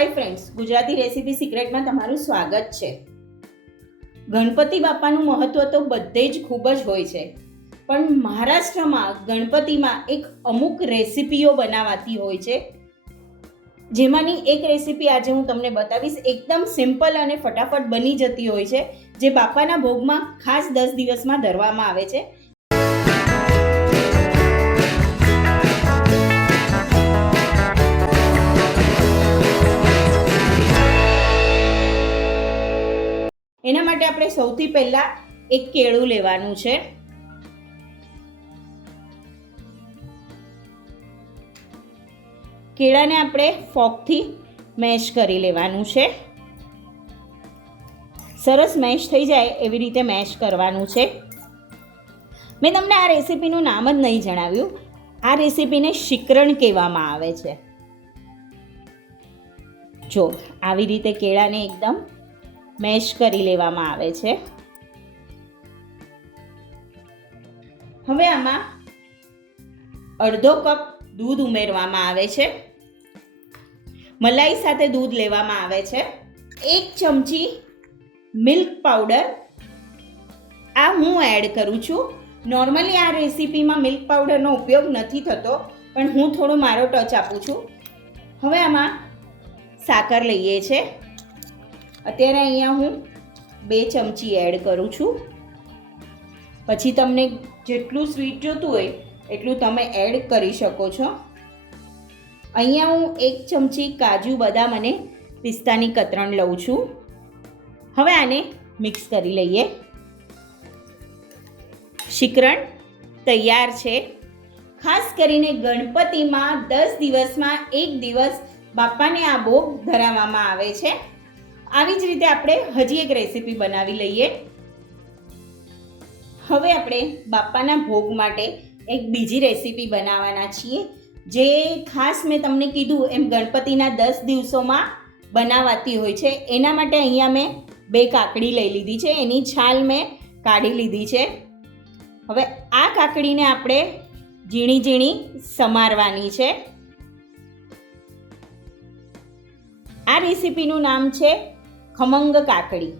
Hi friends, Gujarati recipe સિક્રેટમાં તમારું સ્વાગત છે. ગણપતિ બાપાનું મહત્વ તો બધે જ ખૂબ જ હોય છે, પણ મહારાષ્ટ્રમાં ગણપતિમાં એક અમુક રેસીપીઓ બનાવાતી હોય છે, જેમાંની એક રેસીપી આજે હું તમને બતાવીશ. એકદમ સિમ્પલ અને ફટાફટ બની જતી હોય છે, જે બાપાના ભોગમાં ખાસ 10 દિવસમાં ધરવામાં આવે છે. એના માટે આપણે સૌથી પહેલા એક કેળું લેવાનું છે. કેળાને આપણે ફોર્કથી મેશ કરી લેવાનું છે. સરસ મેશ થઈ જાય એવી રીતે મેશ કરવાનું છે. મેં તમને આ રેસીપીનું નામ જ નહીં જણાવ્યું. આ રેસીપીને શિકરણ કહેવામાં આવે છે. જો આવી રીતે કેળાને એકદમ મેશ કરી લેવામાં આવે છે. હવે આમાં અડધો કપ દૂધ ઉમેરવામાં આવે છે. મલાઈ સાથે દૂધ લેવામાં આવે છે. 1 ચમચી મિલ્ક પાવડર આ હું એડ કરું છું. નોર્મલી આ રેસીપીમાં મિલ્ક પાવડરનો ઉપયોગ નથી થતો, પણ હું થોડો મારો ટચ આપું છું. હવે આમાં સાકર લઈએ છીએ. અત્યારે અહીંયા હું 2 ચમચી એડ કરું છું. પછી તમને જેટલું સ્વીટ જોતું હોય એટલું તમે એડ કરી શકો છો. અહીંયા હું 1 ચમચી કાજુ, બદામ અને પિસ્તાની કતરણ લઉં છું. હવે આને મિક્સ કરી લઈએ. શિકરણ તૈયાર છે. ખાસ કરીને ગણપતિમાં 10 દિવસમાં 1 દિવસ બાપાને આ ભોગ ધરાવવામાં આવે છે. આવી જ રીતે આપણે હજી એક રેસીપી બનાવી લઈએ. હવે આપણે બાપાના ભોગ માટે એક બીજી રેસીપી બનાવવાના છીએ, જે ખાસ મેં તમને કીધું એમ ગણપતિના 10 દિવસોમાં બનાવાતી હોય છે. એના માટે અહીંયા મેં 2 કાકડી લઈ લીધી છે. એની છાલ મેં કાઢી લીધી છે. હવે આ કાકડીને આપણે ઝીણી ઝીણી સમારવાની છે. આ રેસીપીનું નામ છે ખમંગ કાકડી.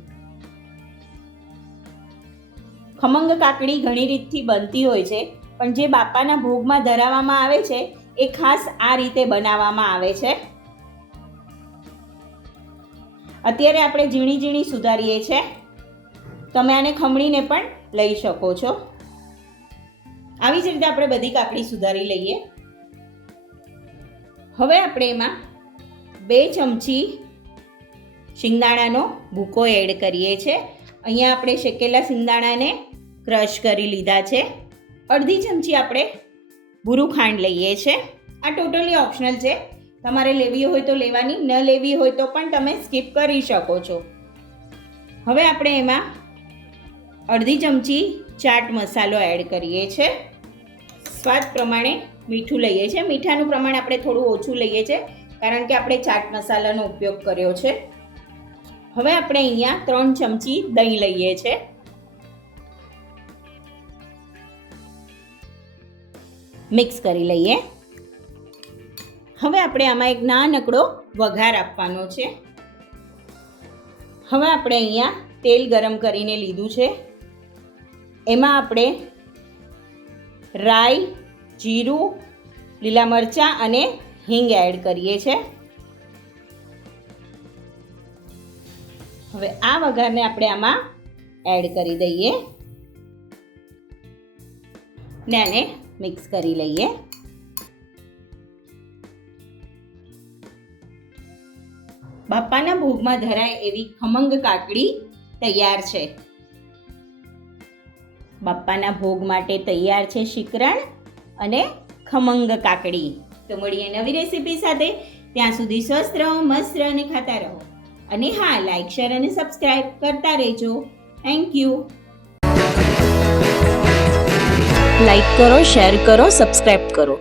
ખમંગ કાકડી ઘણી રીતથી બનતી હોય છે, પણ જે બાપાના ભોગમાં ધરાવવામાં આવે છે એ ખાસ આ રીતે બનાવવામાં આવે છે. અત્યારે આપણે ઝીણી ઝીણી સુધારીએ છીએ. તમે આને ખમણીને પણ લઈ શકો છો. આવી જ રીતે આપણે બધી કાકડી સુધારી લઈએ. હવે આપણે એમાં 2 ચમચી શિંગદાણાનો ભૂકો એડ કરીએ છીએ. અહીંયા આપણે શેકેલા શિંગદાણાને ક્રશ કરી લીધા છે. અડધી ચમચી આપણે ભૂરું ખાંડ લઈએ છીએ. આ ટોટલી ઓપ્શનલ છે. તમારે લેવી હોય તો લેવાની, ન લેવી હોય તો પણ તમે સ્કીપ કરી શકો છો. હવે આપણે એમાં અડધી ચમચી ચાટ મસાલો એડ કરીએ છીએ. સ્વાદ પ્રમાણે મીઠું લઈએ છીએ. મીઠાનું પ્રમાણ આપણે થોડું ઓછું લઈએ છીએ, કારણ કે આપણે ચાટ મસાલાનો ઉપયોગ કર્યો છે. હવે આપણે અહીંયા 3 ચમચી દહીં લઈએ છીએ. મિક્સ કરી લઈએ. હવે આપણે આમાં એક નાનકડો વઘાર આપવાનો છે. હવે આપણે અહીંયા તેલ ગરમ કરીને લીધું છે. એમાં આપણે રાઈ, જીરું, લીલા મરચાં અને હિંગ એડ કરીએ છીએ. હવે આ વઘારને આપણે આમાં એડ કરી દઈએ ને આને મિક્સ કરી લઈએ. બાપાના ભોગમાં ધરાય એવી ખમંગ કાકડી તૈયાર છે. બાપાના ભોગ માટે તૈયાર છે શિકરણ અને ખમંગ કાકડી. તો મળીએ નવી રેસીપી સાથે. ત્યાં સુધી સ્વસ્થ રહો, મસ્ત રહો અને ખાતા રહો. અને હા, લાઈક, શેર અને સબસ્ક્રાઈબ કરતા રહેજો. Thank you. લાઈક કરો, શેર કરો, સબસ્ક્રાઈબ કરો.